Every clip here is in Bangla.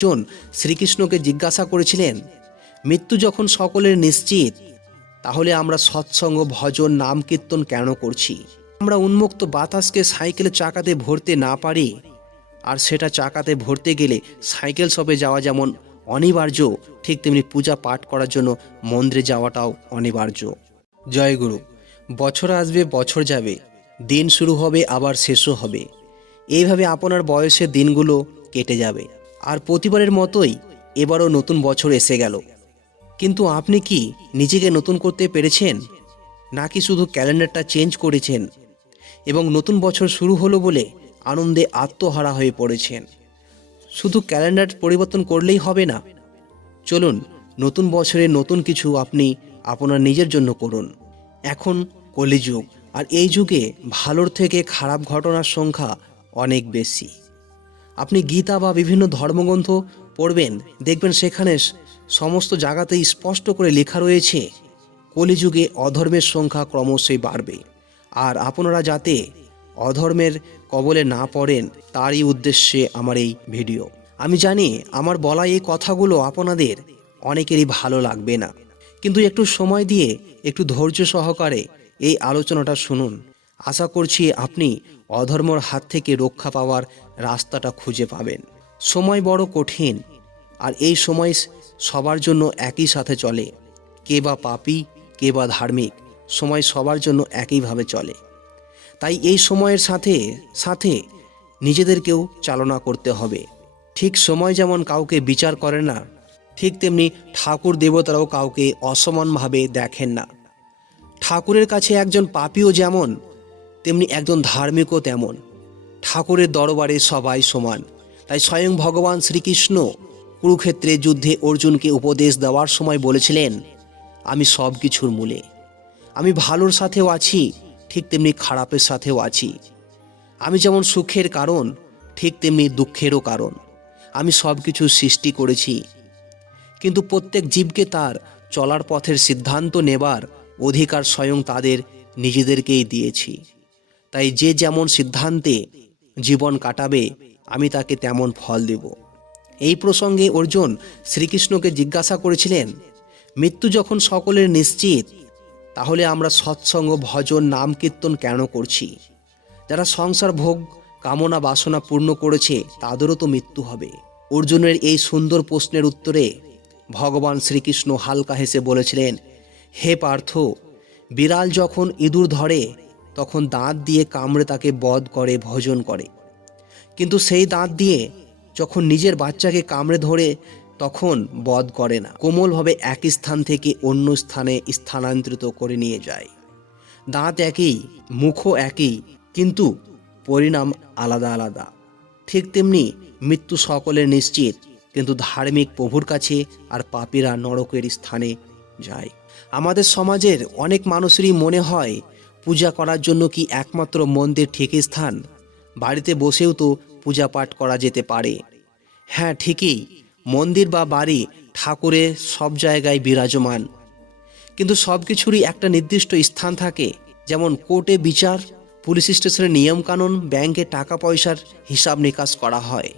অর্জুন শ্রীকৃষ্ণকে জিজ্ঞাসা করেছিলেন, মৃত্যু যখন সকলের নিশ্চিত, তাহলে আমরা সৎসঙ্গ, ভজন নাম কীর্তন কেন করছি? আমরা উন্মুক্ত বাতাসকে সাইকেলের চাকাতে ভরতে না পারি, আর সেটা চাকাতে ভরতে গেলে সাইকেল শপে যাওয়া যেমন অনিবার্য, ঠিক তেমনি পূজা পাঠ করার জন্য মন্দিরে যাওয়াটাও অনিবার্য। জয় গুরু, বছর আসবে, বছর যাবে, দিন শুরু হবে, আবার শেষও হবে। এইভাবে আপনার বয়সের দিনগুলো কেটে যাবে। আর প্রতিবারের মতোই এবারও নতুন বছর এসে গেল। কিন্তু আপনি কি নিজেকে নতুন করতে পেরেছেন? নাকি শুধু ক্যালেন্ডারটা চেঞ্জ করেছেন? এবং নতুন বছর শুরু হলো বলে আনন্দে আত্মহারা হয়ে পড়েছেন। শুধু ক্যালেন্ডার পরিবর্তন করলেই হবে না। চলুন, নতুন বছরে নতুন কিছু আপনি আপনার নিজের জন্য করুন। এখন কলিযুগ, আর এই যুগে ভালোর থেকে খারাপ ঘটনার সংখ্যা অনেক বেশি। আপনি গীতা বা বিভিন্ন ধর্মগ্রন্থ পড়বেন, দেখবেন সেখানে সমস্ত জায়গাতেই স্পষ্ট করে লেখা রয়েছে, কলিযুগে অধর্মের সংখ্যা ক্রমশই বাড়বে। আর আপনারা যাতে অধর্মের কবলে না পড়েন, তারই উদ্দেশ্যে আমার এই ভিডিও। আমি জানি আমার বলা এই কথাগুলো আপনাদের অনেকেরই ভালো লাগবে না। কিন্তু একটু সময় দিয়ে, একটু ধৈর্য সহকারে এই আলোচনাটা শুনুন। আশা করছি আপনি অধর্মর হাত থেকে রক্ষা পাওয়ার রাস্তাটা খুঁজে পাবেন। সময় বড় কঠিন, আর এই সময় সবার জন্য একই সাথে চলে। কে বা পাপী, কে বা ধার্মিক, সময় সবার জন্য একইভাবে চলে। তাই এই সময়ের সাথে সাথে নিজেদেরকেও চালনা করতে হবে। ঠিক সময় যেমন কাউকে বিচার করে না, ঠিক তেমনি ঠাকুর দেবতারাও কাউকে অসমানভাবে দেখেন না। ঠাকুরের কাছে একজন পাপীও যেমন তেমনি একজন ধার্মিকও তেমন। ঠাকুরের দরবারে সবাই সমান। তাই স্বয়ং ভগবান শ্রীকৃষ্ণ কুরুক্ষেত্রে যুদ্ধে অর্জুনকে উপদেশ দেওয়ার সময় বলেছিলেন, আমি সব কিছুর মূলে। আমি ভালোর সাথেও আছি, ঠিক তেমনি খারাপের সাথেও আছি। আমি যেমন সুখের কারণ, ঠিক তেমনি দুঃখেরও কারণ। আমি সব কিছু সৃষ্টি করেছি। কিন্তু প্রত্যেক জীবকে তার চলার পথের সিদ্ধান্ত নেবার অধিকার স্বয়ং তাদের নিজেদেরকেই দিয়েছি। তাই যে যেমন সিদ্ধান্তে জীবন কাটাবে, আমি তাকে তেমন ফল দেব। এই প্রসঙ্গে অর্জুন শ্রীকৃষ্ণকে জিজ্ঞাসা করেছিলেন, মৃত্যু যখন সকলের নিশ্চিত, তাহলে আমরা সৎসঙ্গ ভজন নাম কীর্তন কেন করছি? যারা সংসার ভোগ, কামনা বাসনা পূর্ণ করেছে, তাদেরও তো মৃত্যু হবে। অর্জুনের এই সুন্দর প্রশ্নের উত্তরে ভগবান শ্রীকৃষ্ণ হালকা হেসে বলেছিলেন, হে পার্থ, বিড়াল যখন ইঁদুর ধরে তখন দাঁত দিয়ে কামড়ে তাকে বধ করে, ভোজন করে। কিন্তু সেই দাঁত দিয়ে যখন নিজের বাচ্চাকে কামড়ে ধরে, তখন বধ করে না। কোমলভাবে এক স্থান থেকে অন্য স্থানে স্থানান্তরিত করে নিয়ে যায়। দাঁত একই, মুখও একই, কিন্তু পরিণাম আলাদা আলাদা। ঠিক তেমনি মৃত্যু সকলের নিশ্চিত, কিন্তু ধার্মিক প্রভুর কাছে আর পাপীরা নরকের স্থানে যায়। আমাদের সমাজের অনেক মানুষেরই মনে হয় পূজা করার জন্য কি একমাত্র মন্দির ঠিক স্থান? বাড়িতে বসেও তো পূজা পাঠ করা যেতে পারে। হ্যাঁ ঠিকই, মন্দির বা বাড়ি ঠাকুরের সব জায়গায় বিরাজমান। কিন্তু সব কিছুরই একটা নির্দিষ্ট স্থান থাকে, যেমন কোর্টে বিচার, পুলিশ স্টেশনের নিয়মকানুন, ব্যাংকে টাকা পয়সার হিসাব নিকাশ করা হয়।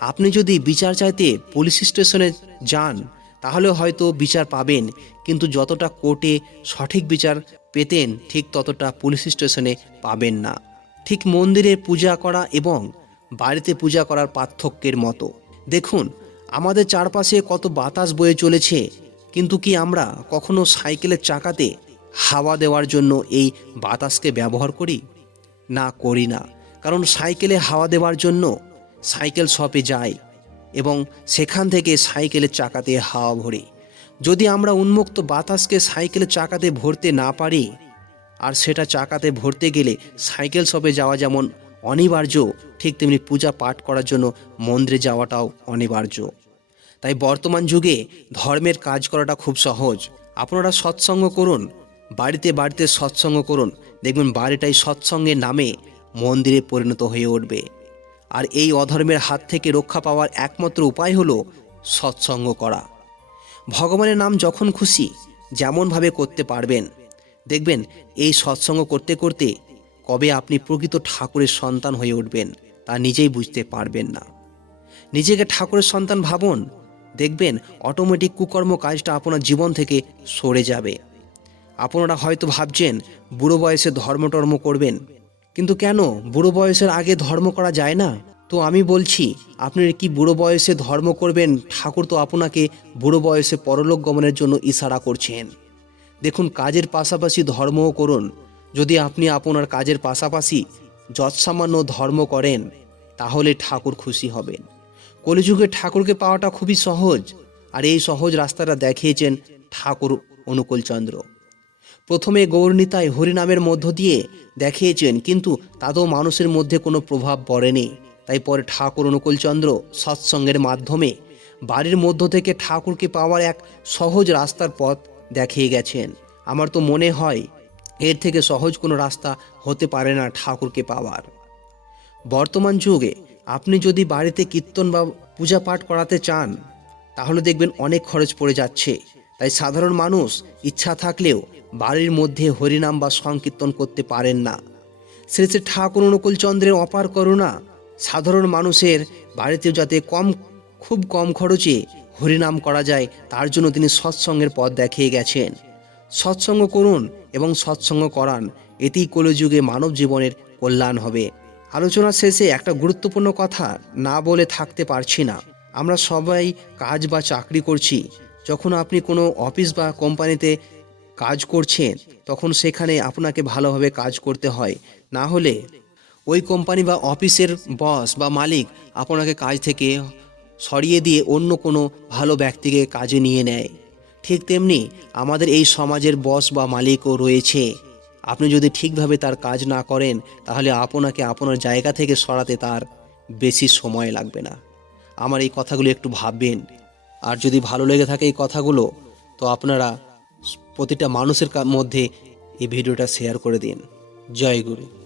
আপনি যদি বিচার চাইতে পুলিশ স্টেশনে যান, তাহলে হয়তো বিচার পাবেন, কিন্তু যতটা কোর্টে সঠিক বিচার পেতেন, ঠিক ততটা পুলিশ স্টেশনে পাবেন না। ঠিক মন্দিরে পূজা করা এবং বাড়িতে পূজা করার পার্থক্যের মতো। দেখুন, আমাদের চারপাশে কত বাতাস বয়ে চলেছে, কিন্তু কি আমরা কখনো সাইকেলের চাকাতে হাওয়া দেওয়ার জন্য এই বাতাসকে ব্যবহার করি? না করি না। কারণ সাইকেলে হাওয়া দেওয়ার জন্য সাইকেল শপে যাই এবং সেখান থেকে সাইকেলের চাকাতে হাওয়া ভরি। যদি আমরা উন্মুক্ত বাতাসকে সাইকেলের চাকাতে ভরতে না পারি, আর সেটা চাকাতে ভরতে গেলে সাইকেল শপে যাওয়া যেমন অনিবার্য, ঠিক তেমনি পূজা পাঠ করার জন্য মন্দিরে যাওয়াটাও অনিবার্য। তাই বর্তমান যুগে ধর্মের কাজ করাটা খুব সহজ। আপনারা সৎসঙ্গ করুন, বাড়িতে বাড়িতে সৎসঙ্গ করুন, দেখবেন বাড়িটাই সৎসঙ্গের নামে মন্দিরে পরিণত হয়ে উঠবে। আর এই অধর্মের হাত থেকে রক্ষা পাওয়ার একমাত্র উপায় হলো সৎসঙ্গ করা। ভগবানের নাম যখন খুশি, যেমনভাবে করতে পারবেন। দেখবেন, এই সৎসঙ্গ করতে করতে কবে আপনি প্রকৃত ঠাকুরের সন্তান হয়ে উঠবেন, তা নিজেই বুঝতে পারবেন না। নিজেকে ঠাকুরের সন্তান ভাবুন, দেখবেন অটোমেটিক কুকর্ম কাজটা আপনার জীবন থেকে সরে যাবে। আপনারা হয়তো ভাবছেন, বুড়ো বয়সে ধর্মটর্ম করবেন। কিন্তু কেন? বুড়ো বয়সের আগে ধর্ম করা যায় না? তো আমি বলছি আপনি কি বুড়ো বয়সে ধর্ম করবেন? ঠাকুর তো আপনাকে বুড়ো বয়সে পরলোক গমনের জন্য ইশারা করছেন। দেখুন, কাজের পাশাপাশি ধর্মও করুন। যদি আপনি আপনার কাজের পাশাপাশি যৎসামান্য ধর্ম করেন, তাহলে ঠাকুর খুশি হবেন। কলিযুগে ঠাকুরকে পাওয়াটা খুবই সহজ, আর এই সহজ রাস্তাটা দেখিয়েছেন ঠাকুর অনুকূলচন্দ্র প্রথমে গৌরনীতায় হরিনামের মধ্য দিয়ে দেখিয়েছেন, কিন্তু তাতেও মানুষের মধ্যে কোনো প্রভাব পড়েনি। তাই পরে ঠাকুর অনুকূলচন্দ্র সৎসঙ্গের মাধ্যমে বাড়ির মধ্য থেকে ঠাকুরকে পাওয়ার এক সহজ রাস্তার পথ দেখিয়ে গেছেন। আমার তো মনে হয় এর থেকে সহজ কোনো রাস্তা হতে পারে না ঠাকুরকে পাওয়ার। বর্তমান যুগে আপনি যদি বাড়িতে কীর্তন বা পূজা পাঠ করাতে চান, তাহলে দেখবেন অনেক খরচ পড়ে যাচ্ছে। তাই সাধারণ মানুষ ইচ্ছা থাকলেও বাড়ির মধ্যে হরিনাম বা সংকীর্তন করতে পারেন না। শ্রী শ্রী ঠাকুর অনুকূল চন্দ্রের অপার করুণা সাধারণ মানুষের বাড়িতেও যাতে কম, খুব কম খরচে হরিনাম করা যায়, তার জন্য তিনি সৎসঙ্গের পথ দেখিয়ে গেছেন। সৎসঙ্গ করুন এবং সৎসঙ্গ করান, এতেই কলিযুগে মানব জীবনের কল্যাণ হবে। আলোচনা শেষে একটা গুরুত্বপূর্ণ কথা না বলে থাকতে পারছি না। আমরা সবাই কাজ বা চাকরি করছি। যখন আপনি কোনো অফিস বা কোম্পানিতে কাজ করছেন, তখন সেখানে আপনাকে ভালোভাবে কাজ করতে হয়। না হলে ওই কোম্পানি বা অফিসের বস বা মালিক আপনাকে কাজ থেকে সরিয়ে দিয়ে অন্য কোনো ভালো ব্যক্তিকে কাজে নিয়ে নেয়। ঠিক তেমনি আমাদের এই সমাজের বস বা মালিকও রয়েছে। আপনি যদি ঠিকভাবে তার কাজ না করেন, তাহলে আপনাকে আপনার জায়গা থেকে সরাতে তার বেশি সময় লাগবে না। আমার এই কথাগুলো একটু ভাববেন। আর যদি ভালো লেগে থাকে এই কথাগুলো, তো আপনারা প্রতিটা মানুষের মধ্যে এই ভিডিওটা শেয়ার করে দিন। জয় গুরু।